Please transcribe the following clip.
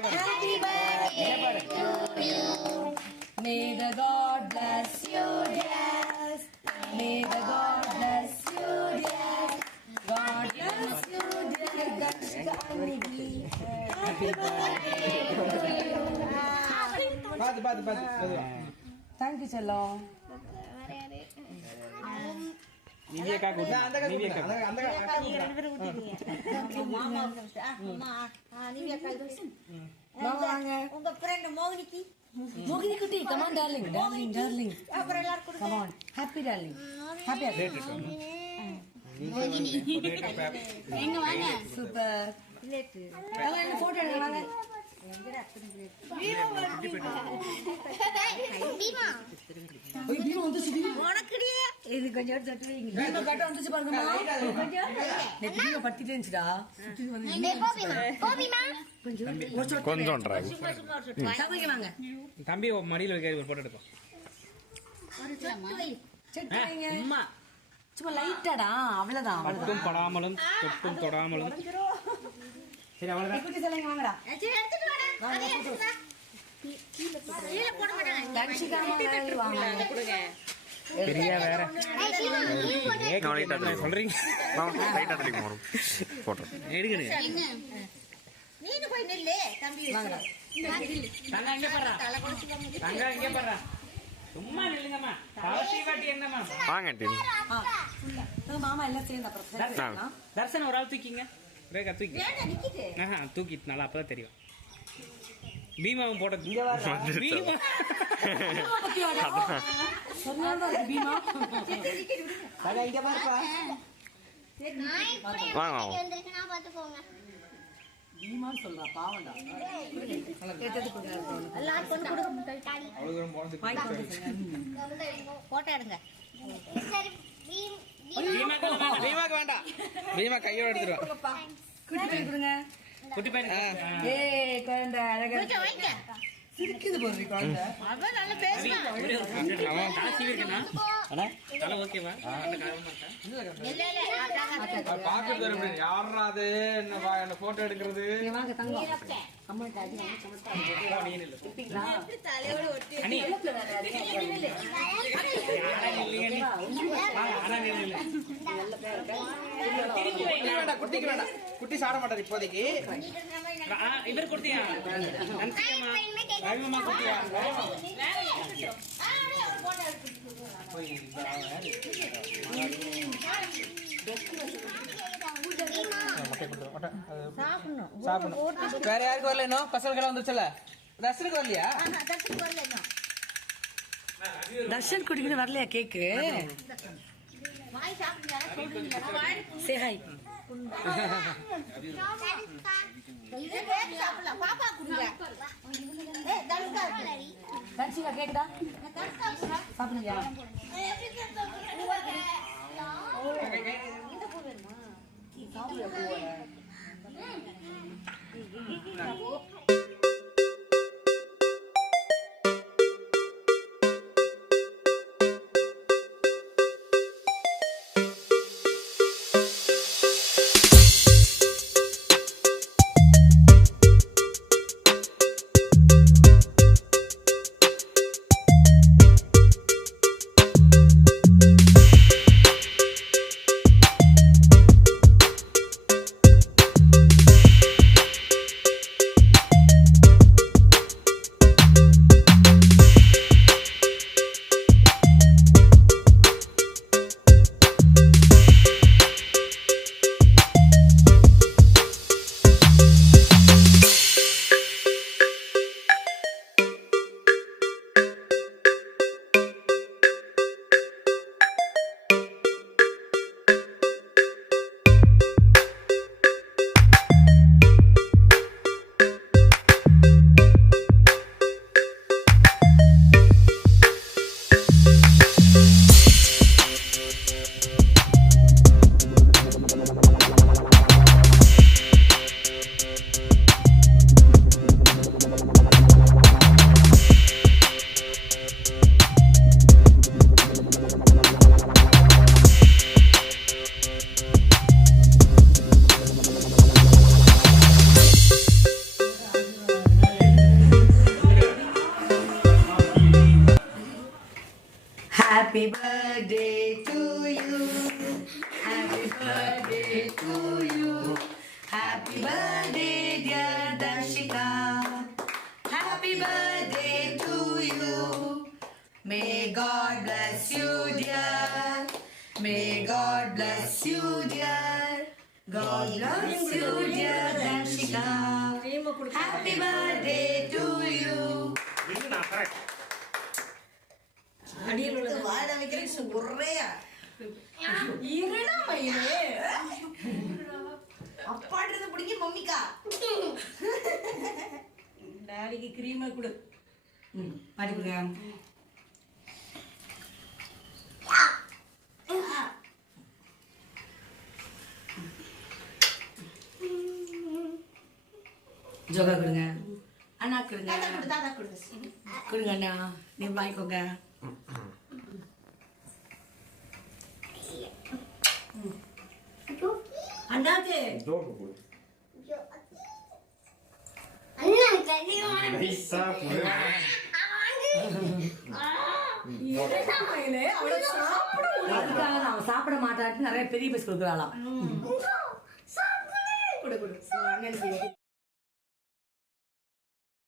Happy birthday to you. May the God bless you, dear. May the God bless you, dear. God bless you, dear Ganshika Anigi. Happy birthday to you. Thank you, Chello. நீவே கா குடு நீவே கா அந்த நீங்க ரெண்டு பேரும் ஊட்டிடுங்க மாமா அம்மா நீவே கா வாங்க உங்க friend மோகினிக்கு மோகினி குட்டி come on darling darling அப்புறம் எல்லாரும் கொடுங்க come on happy darling happy மோகினி எங்க வாங்க சூப்பர் பிளேட் வாங்க இந்த போட்டோ எடுங்க வாங்க பீமா ஓய் பீமா வந்துச்சு உனக்குடி இது கொஞ்சம் எடுத்து வைங்க பீமா கட்ட வந்துச்சு பாருங்கம்மா கொஞ்சம் நெட் பீமா பத்திட்டே இருந்துடா சுத்தி வந்து கொஞ்சம் ட்ரை தம்பிங்க வாங்க தம்பி மடியில வைக்க ஒரு போட்டோ எடுப்போம் செட் வைங்க அம்மா சும்மா லைட்டாடா அவ்வளவுதான் தொட்டும் படாமலும் தொட்டும் தொடாமலும் சரி அவ்வளவுதான் குட்டி சொல்லுங்க வாங்கடா சரி எடுத்துட்டு வாடா அதே எடுத்துட்டு வா கீழ போட மாட்டாங்க கன்ஷிகா வாங்க கொடுங்க பெரிய வேற சொல்றீங்க லைட்டா தெரியும் வரும் போட்டோ எடுக்கணும் நீனு போய் நில்லு தம்பி வாங்கடா தங்க இங்க பாறா தங்க இங்க பாறா சும்மா நில்லுங்கம்மா கவசி காட்டி என்னம்மா வாங்க டீம் மாமா எல்லாம் சேர்ந்து அப்புறம் தர்சன் ஒரு ஆள் தூக்கிங்க ரேகா தூக்கி ஏன்டா நிக்கிது தூக்கிட்டு நல்லா அப்பதான் தெரியும் பீமாவும் போட்ட பீமா பீமா அட இங்க பாருப்பா வாங்க பீமான்னு சொல்றா பாவம்டா எடுத்து கொடுங்க எல்லாரும் கொண்டு கொடுக்க முட்டாய் போட்டோ எடுங்க பீமாக்கு வேண்டாம் பீமா கையோட எடுத்துருவா குட்டி பையன் கொடுங்க குட்டி பையன் ஏய் குழந்தை அழகா கொஞ்சம் வைங்க சிரிக்குது போறது குழந்தை அவன் நல்லா பேசுறான் அவன் காசி இருக்கனா அண்ணா தல ஓகேவா அந்த காரணம் மாட்டா இல்ல இல்ல பாக்குறது அப்படி யாரா அது என்ன போட்டோ எடுக்கிறது நீ வாங்க தங்கம் அம்மா டாடி வாங்க சமஸ்காரம் நீ நில்லு குட்டிங்களா தலையோட ஒட்டி அண்ணி யாரா நில்லுங்க நீ யாரா நில்லு திருப்பி வைங்க வேண்டாம் குட்டிக்கு வேண்டாம் குட்டி சாட மாட்டாரு இப்போதைக்கு இவர் கொடுத்தியா நன்றியம்மா ரவிமா கொடுத்தியா சாப்பிடணும் வேற யாருக்கு வரல இன்னும் பசங்களுக்கு வந்துருச்சுல தர்ஷனுக்கு வரலையா தர்ஷன் வரல இன்னும் தர்ஷன் குடிக்கணும் வரலையா கேக்கு வாய் சாப்பிடுங்க சொல்றீங்களா வாய் சே ஹாய் இது கேக் சாப்பிடலாம் பாப்பா குடுங்க ஏய் தர்ஷா தர்ஷிகா கேக்குதா சாப்பிடுங்க இந்த பூ வேணுமா Happy birthday to you. Happy birthday to you. Happy birthday, dear Darshika. Happy birthday to you. May God bless you, dear. May God bless you, dear. God bless you, dear Darshika. Happy birthday to you. வாழ வைக்கிறேன் ஒரேயா இருடா மயிலே. அப்பாடுறது பிடிக்க மம்மிக்கா டாடிக்கு கிரீமை கொடு. மாட்டி கொடுங்க. ஜோகா கொடுங்க. அண்ணா கொடுங்க. தாத்தா கொடுங்க கொடுங்க அண்ணா. நீ வாங்கிக்கோங்க. அண்ணாக்கு அவன் சாப்பிட மாட்டாட்டு நிறைய பெரிய பீஸ் கொடுக்குறாளாம். கொடு கொடு